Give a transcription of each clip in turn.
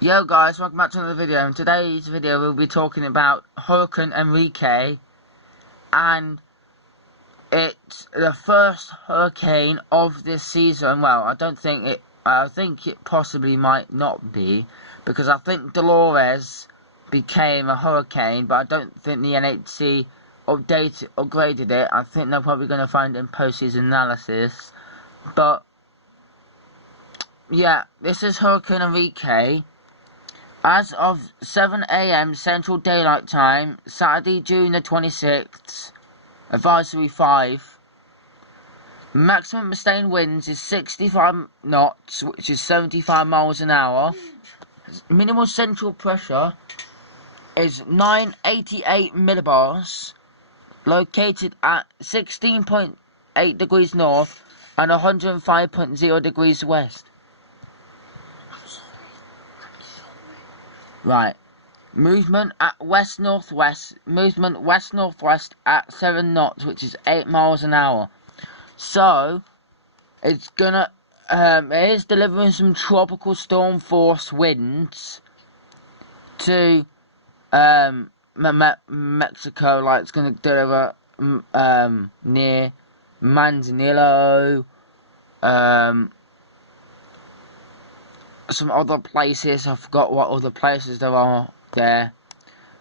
Yo guys, welcome back to another video. In today's video we'll be talking about Hurricane Enrique, and it's the first hurricane of this season. Well, I think it possibly might not be, because I think Dolores became a hurricane, but I don't think the NHC upgraded it. I think they're probably going to find it in post-season analysis. But yeah, this is Hurricane Enrique. As of 7 AM Central Daylight Time, Saturday, June the 26th, Advisory 5. Maximum sustained winds is 65 knots, which is 75 miles an hour. Minimal central pressure is 988 millibars, located at 16.8 degrees north and 105.0 degrees west. Right. Movement at west-northwest. Movement west-northwest at 7 knots, which is 8 miles an hour. So, it's gonna, it is delivering some tropical storm force winds to, Mexico. Like, it's gonna deliver, near Manzanillo, some other places. I forgot what other places there are there,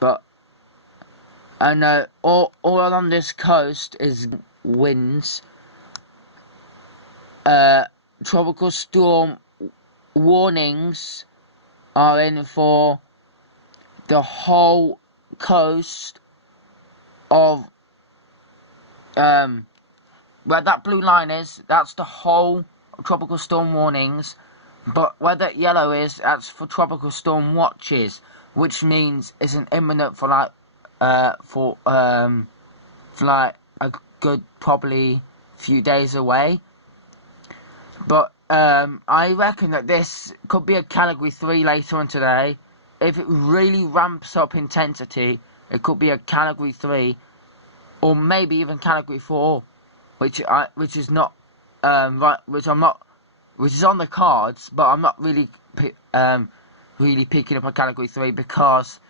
but I know all along this coast is winds. Tropical storm warnings are in for the whole coast of where that blue line is. That's the whole tropical storm warnings. But where that yellow is, that's for tropical storm watches, which means it's an imminent for like a good probably few days away. But I reckon that this could be a Category 3 later on today. If it really ramps up intensity, it could be a Category 3, or maybe even Category 4, which is not which is on the cards, but I'm not really picking up a Category 3, because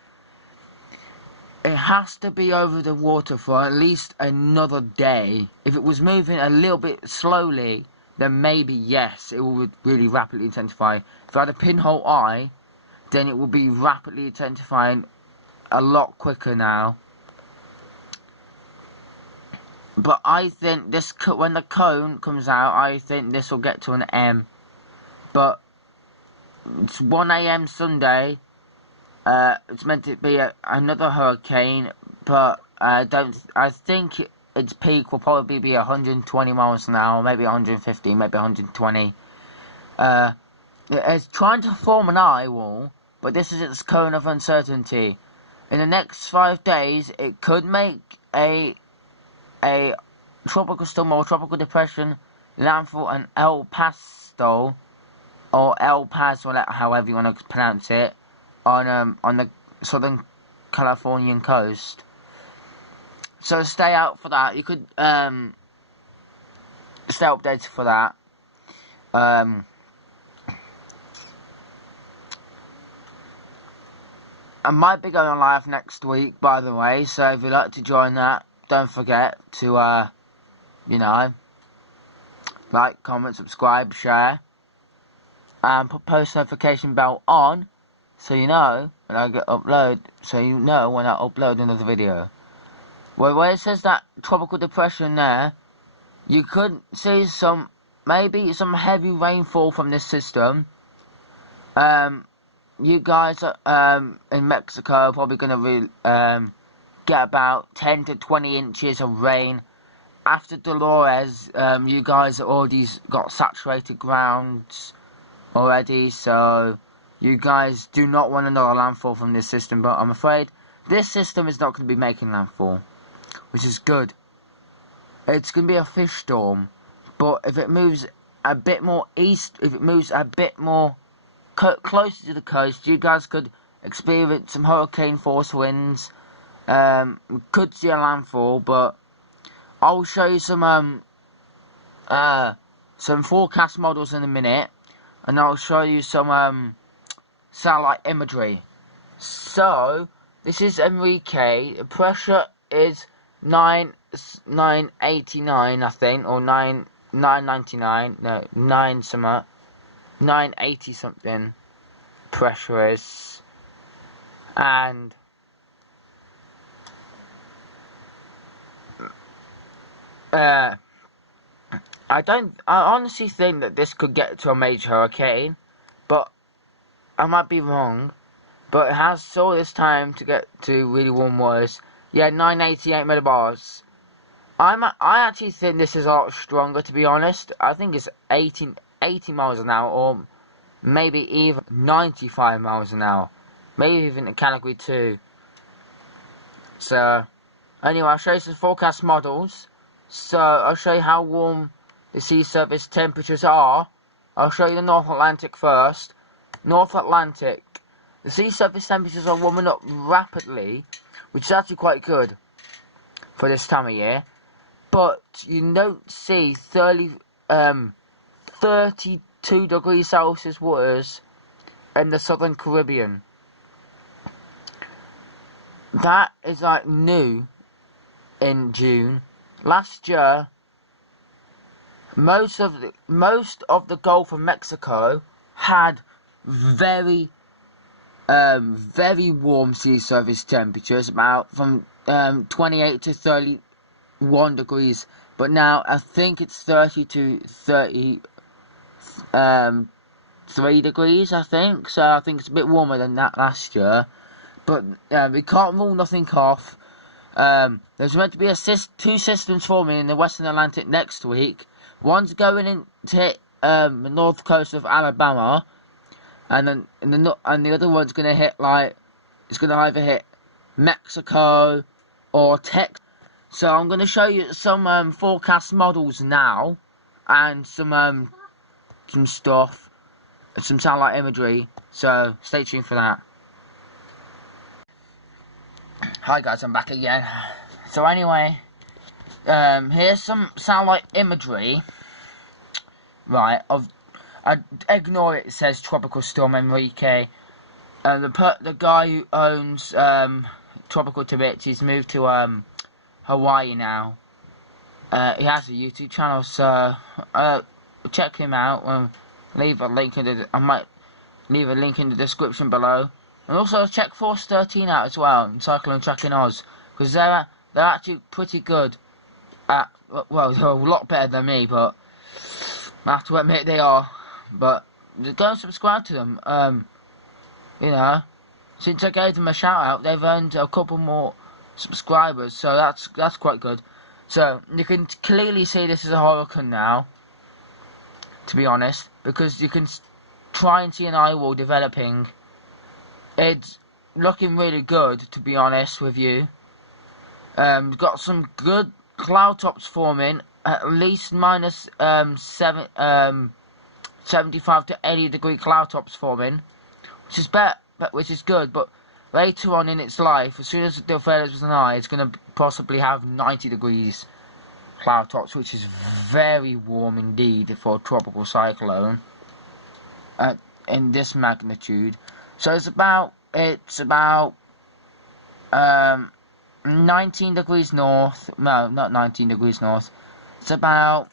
it has to be over the water for at least another day. If it was moving a little bit slowly, then maybe yes, it would really rapidly intensify. If I had a pinhole eye, then it would be rapidly intensifying a lot quicker now. But I think this, when the cone comes out, I think this will get to an M. But it's 1 AM Sunday. It's meant to be another hurricane, but I think its peak will probably be 120 miles an hour, maybe 150, maybe 120. It's trying to form an eye wall, but this is its cone of uncertainty. In the next 5 days, it could make a tropical storm or tropical depression landfall in El Paso, or El Paso, however you want to pronounce it, on the southern Californian coast. So stay out for that. You could stay updated for that. I might be going on live next week, by the way, so if you'd like to join that, don't forget to, like, comment, subscribe, share, and put post notification bell on, so you know when I upload another video. Where it says that tropical depression there, you could see maybe some heavy rainfall from this system. You guys in Mexico are probably going to get about 10 to 20 inches of rain. After Dolores, you guys already got saturated grounds already, so you guys do not want another landfall from this system. But I'm afraid this system is not going to be making landfall, which is good. It's going to be a fish storm, but if it moves a bit more east, if it moves a bit more closer to the coast, you guys could experience some hurricane force winds. Could see a landfall, but I'll show you some forecast models in a minute, and I'll show you some satellite imagery. So this is Enrique. The pressure is 989, I think, or 999. No, 980 something. Pressure is, and I honestly think that this could get to a major hurricane, but I might be wrong. But it has all this time to get to really warm waters. Yeah, 988 millibars. I actually think this is a lot stronger, to be honest. I think it's 80 miles an hour, or maybe even 95 miles an hour. Maybe even a category 2. So, anyway, I'll show you some forecast models. So, I'll show you how warm the sea surface temperatures are. I'll show you the North Atlantic first. North Atlantic. The sea surface temperatures are warming up rapidly, which is actually quite good for this time of year. But you don't see 32 degrees Celsius waters in the southern Caribbean. That is like new in June. Last year, most of the Gulf of Mexico had very warm sea surface temperatures, about from 28 to 31 degrees. But now I think it's 30 to 33 degrees, I think. So I think it's a bit warmer than that last year. But we can't rule nothing off. There's meant to be two systems forming in the Western Atlantic next week. One's going in to hit the north coast of Alabama, and then the other one's gonna hit it's gonna either hit Mexico or Texas. So I'm gonna show you some forecast models now, and some stuff, some satellite imagery. So stay tuned for that. Hi guys, I'm back again. So anyway, here's some satellite imagery, right, ignore it says Tropical Storm Enrique. The guy who owns Tropical Tidbits, he's moved to Hawaii now. He has a YouTube channel, so check him out. I might leave a link in the description below. And also check Force 13 out as well, in Cyclone Tracking Oz, because they're actually pretty good at, well, they're a lot better than me, but I have to admit they are. But go and subscribe to them. You know, since I gave them a shout out, they've earned a couple more subscribers, so that's quite good. So you can clearly see this is a hurricane now, to be honest, because you can try and see an eye wall developing. It's looking really good, to be honest with you. Got some good cloud tops forming, at least minus 75 to 80 degree cloud tops forming, which is good. But later on in its life, as soon as it develops an eye, it's going to possibly have 90 degrees cloud tops, which is very warm indeed for a tropical cyclone in this magnitude. So it's about 19 degrees north. No, not 19 degrees north. It's about,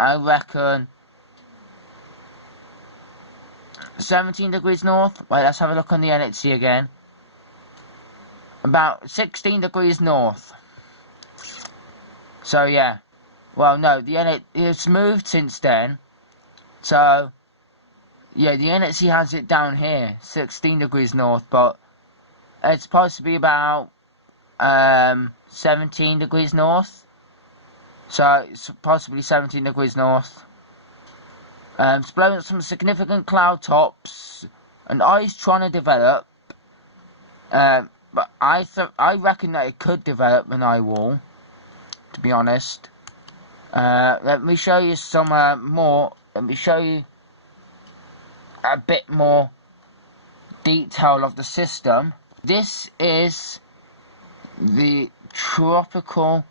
I reckon, 17 degrees north. Wait, let's have a look on the NHC again. About 16 degrees north. So yeah. Well, no, it's moved since then. So yeah, the NHC has it down here, 16 degrees north, but it's supposed to be about 17 degrees north. So it's possibly 17 degrees north. It's blowing up some significant cloud tops, and ice trying to develop. But I reckon that it could develop an eye wall, to be honest. Let me show you some more. Let me show you a bit more detail of the system. This is the tropical.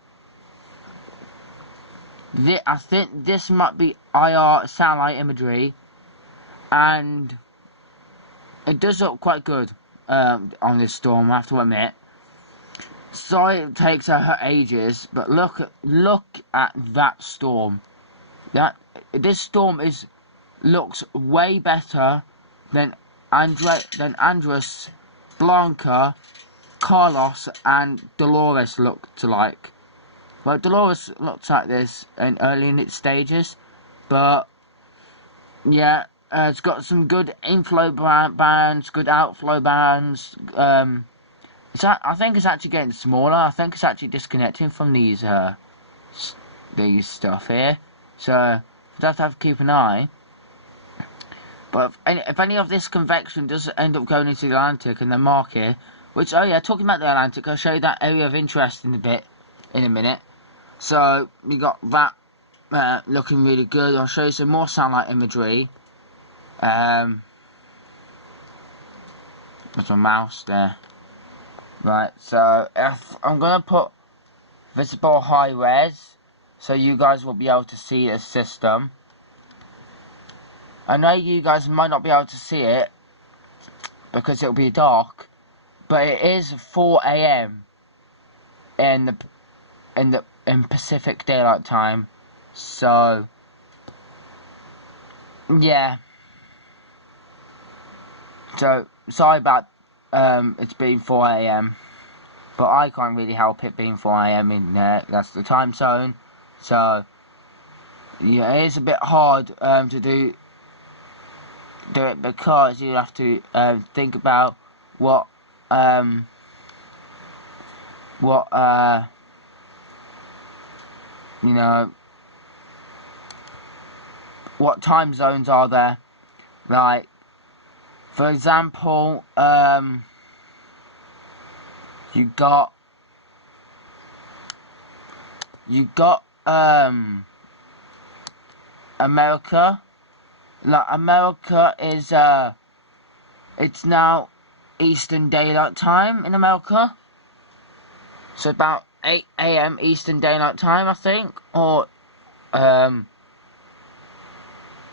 I think this might be IR satellite imagery, and it does look quite good on this storm, I have to admit. Sorry it takes her ages, but look at that storm. This storm looks way better than Andres, Blanca, Carlos, and Dolores looked like. Well, Dolores looked like this early in its stages, but yeah, it's got some good inflow bands, good outflow bands. I think it's actually getting smaller. I think it's actually disconnecting from these stuff here. So you have to keep an eye. But if any of this convection does end up going into the Atlantic and the market, which, oh yeah, talking about the Atlantic, I'll show you that area of interest in a minute. So we got that looking really good. I'll show you some more satellite imagery. There's my mouse there. Right, so I'm going to put visible high res, so you guys will be able to see the system. I know you guys might not be able to see it, because it'll be dark, but it is 4 AM in Pacific Daylight Time, so yeah. So sorry about it's being 4 AM, but I can't really help it being 4 AM in there. That's the time zone. So yeah, it is a bit hard to do it, because you have to think about what you know, what time zones are there. Like, for example, you got America. Like, America is it's now Eastern Daylight Time in America. So about 8 AM Eastern Daylight Time, I think, or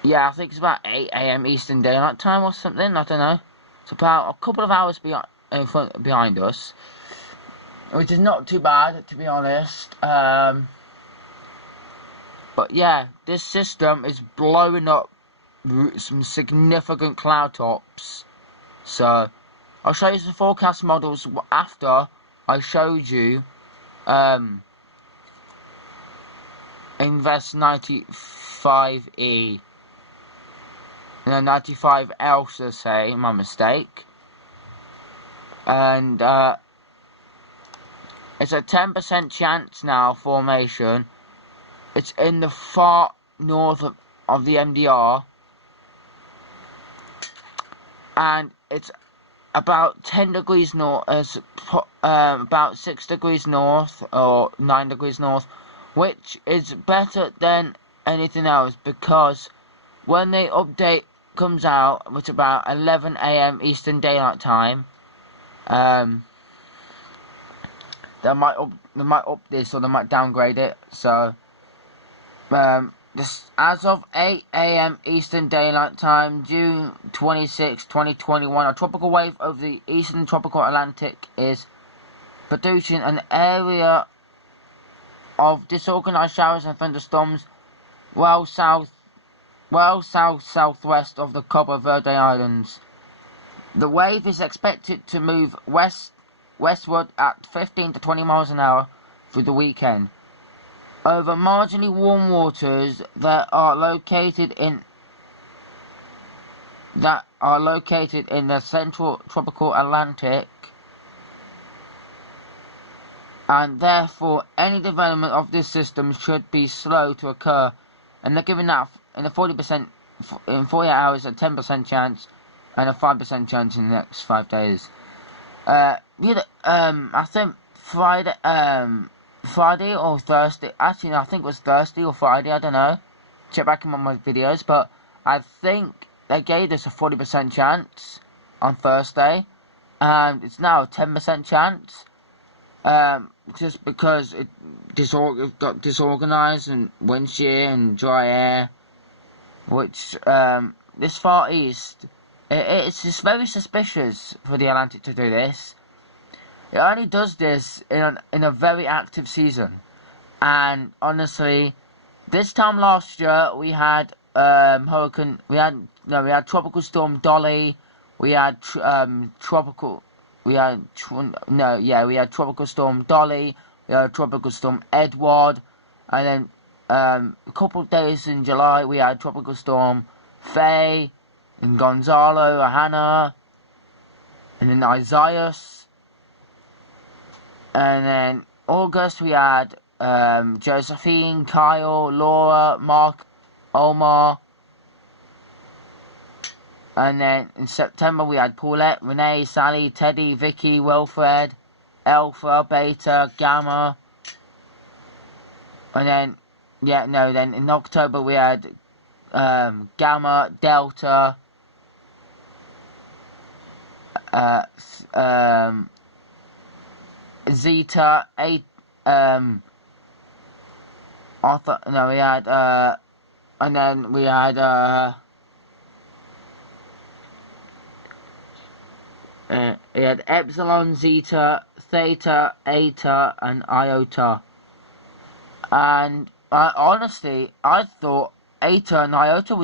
yeah, I think it's about 8 AM Eastern Daylight Time or something. I don't know. It's about a couple of hours behind us, which is not too bad, to be honest. But yeah, this system is blowing up some significant cloud tops. So I'll show you some forecast models after I showed you Invest 95E. No, 95L, should I say, my mistake. And it's a 10% chance now formation. It's in the far north of the MDR. And it's about 10 degrees north, about 6 degrees north, or 9 degrees north, which is better than anything else, because when the update comes out, which about 11 AM Eastern Daylight Time, they might up this, or they might downgrade it. So as of 8 AM Eastern Daylight Time, June 26, 2021, a tropical wave over the eastern tropical Atlantic is producing an area of disorganized showers and thunderstorms well southwest of the Cabo Verde Islands. The wave is expected to move westward at 15 to 20 miles an hour through the weekend, over marginally warm waters that are located in the central tropical Atlantic, and therefore any development of this system should be slow to occur, and they're giving that in 48 hours a 10% chance and a 5% chance in the next 5 days. I think Friday or Thursday. Actually, no, I think it was Thursday or Friday. I don't know. Check back in on my videos, but I think they gave us a 40% chance on Thursday, and it's now a 10% chance. Just because it got disorganized and wind shear and dry air, which this far east it's just very suspicious for the Atlantic to do this. It only does this in a very active season. And honestly, this time last year we had Tropical Storm Dolly, we had Tropical Storm Dolly, we had Tropical Storm Edward, and then a couple of days in July we had Tropical Storm Faye, and Gonzalo, Hannah, and then Isaias, and then August we had Josephine, Kyle, Laura, Mark, Omar, and then in September we had Paulette, Renee, Sally, Teddy, Vicky, Wilfred, Alpha, Beta, Gamma, and then then in October we had Gamma, Delta, Zeta, and then we had Epsilon, Zeta, Theta, Eta, and Iota. And honestly, I thought Eta and Iota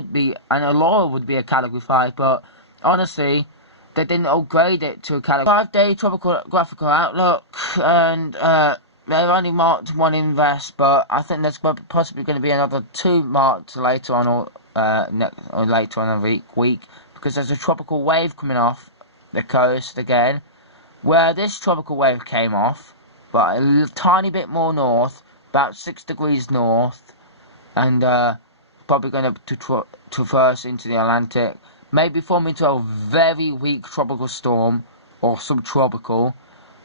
and Aurora would be a Category 5, but honestly, they didn't upgrade it to a Category 5-day tropical graphical outlook, and they've only marked one invest, but I think there's possibly going to be another 2 marked later on, or later on every week, because there's a tropical wave coming off the coast again, where this tropical wave came off, but a tiny bit more north, about 6 degrees north, and probably going to traverse into the Atlantic, maybe form into a very weak tropical storm or subtropical,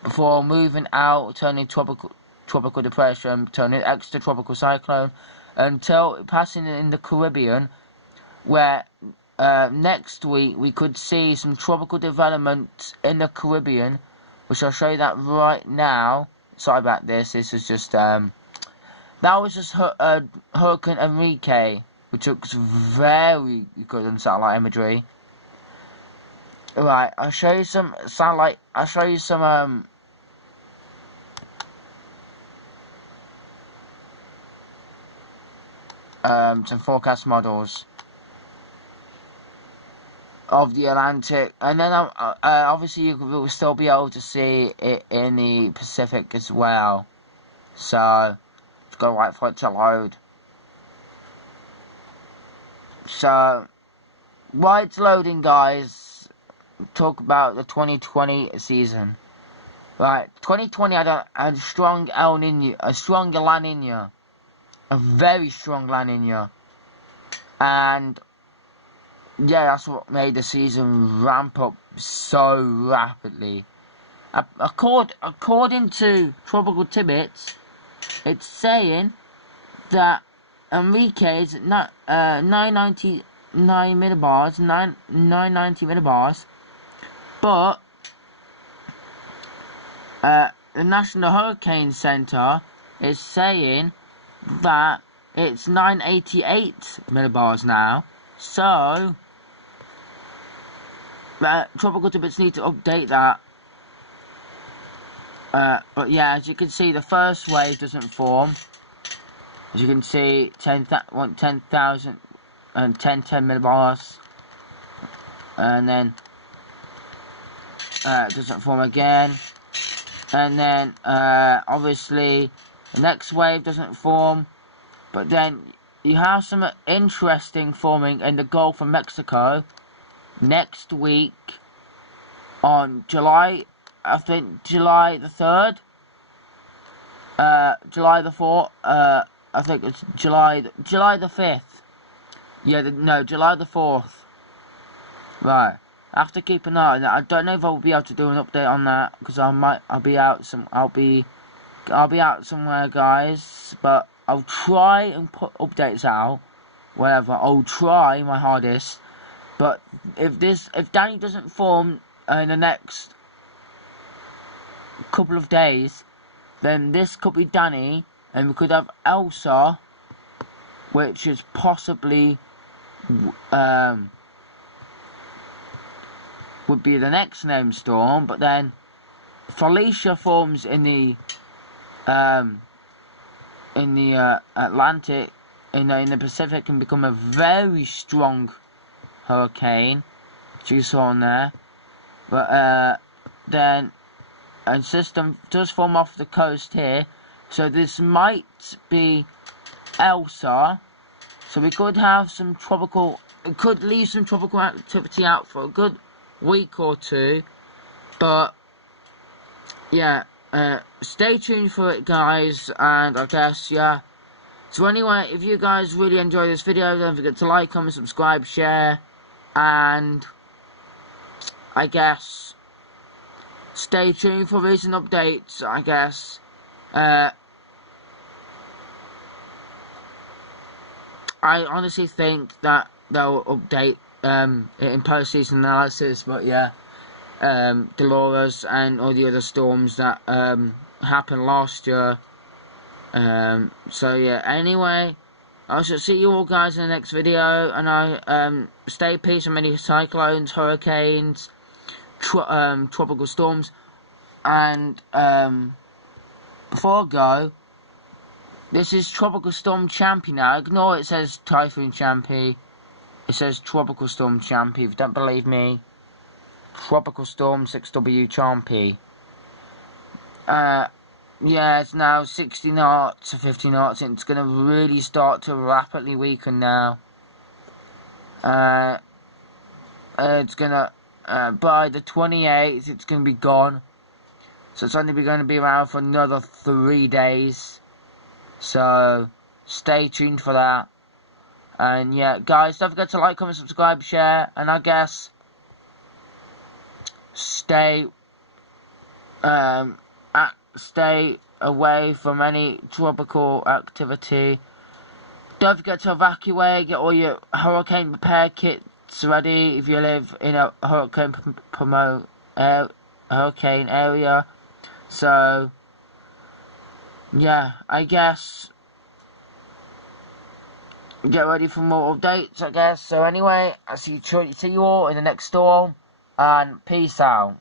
before moving out, turning tropical depression, turning extra tropical cyclone, until passing in the Caribbean, where next week we could see some tropical development in the Caribbean, which I'll show you that right now. Sorry about this. This is just that was just Hurricane Enrique, which looks very good on satellite imagery. Right, I'll show you some satellite. I'll show you some forecast models of the Atlantic, and then obviously you will still be able to see it in the Pacific as well. So just gotta wait for it to load. So while it's loading, guys, talk about the 2020 season. Right, 2020 had a strong El Nino, a strong La Nina, a very strong La Nina, and yeah, that's what made the season ramp up so rapidly. According to Tropical Tidbits, it's saying that Enrique's 999 millibars, 990 millibars, but the National Hurricane Center is saying that it's 988 millibars now. So Tropical Tidbits need to update that. But yeah, as you can see, the first wave doesn't form. As you can see, 10,000 and 10 millibars, and then it doesn't form again, and then obviously the next wave doesn't form, but then you have some interesting forming in the Gulf of Mexico next week on July the 3rd, July the 4th, I think it's July the 5th. Yeah, no, July the 4th. Right, I have to keep an eye on that. I don't know if I'll be able to do an update on that, because I'll be out somewhere, guys. But I'll try and put updates out, whatever. I'll try my hardest. But if Danny doesn't form in the next couple of days, then this could be Danny, and we could have Elsa, which is possibly would be the next named storm, but then Felicia forms in the Atlantic, in the Pacific, and become a very strong hurricane, which you saw on there. But then a system does form off the coast here, so this might be Elsa. So we could have some tropical, it could leave some tropical activity out for a good week or two. But yeah, stay tuned for it, guys, and I guess, yeah. So anyway, if you guys really enjoy this video, don't forget to like, comment, subscribe, share, and I guess stay tuned for recent updates, I guess. I honestly think that they'll update it in post-season analysis, but yeah, Dolores and all the other storms that happened last year. So yeah, anyway, I shall see you all guys in the next video, and I stay peace from any cyclones, hurricanes, tropical storms, and before I go, this is Tropical Storm Champy now. Ignore it says Typhoon Champy. It says Tropical Storm Champy. If you don't believe me, Tropical Storm 6W Champy. Yeah, it's now 60 knots to 50 knots, and it's going to really start to rapidly weaken now. It's going to, by the 28th, it's going to be gone. So it's only going to be around for another 3 days. So, stay tuned for that. And yeah, guys, don't forget to like, comment, subscribe, share, and I guess stay away from any tropical activity. Don't forget to evacuate, get all your hurricane repair kits ready if you live in a hurricane area. So yeah, I guess get ready for more updates, I guess. So anyway, I'll see you all in the next storm, and peace out.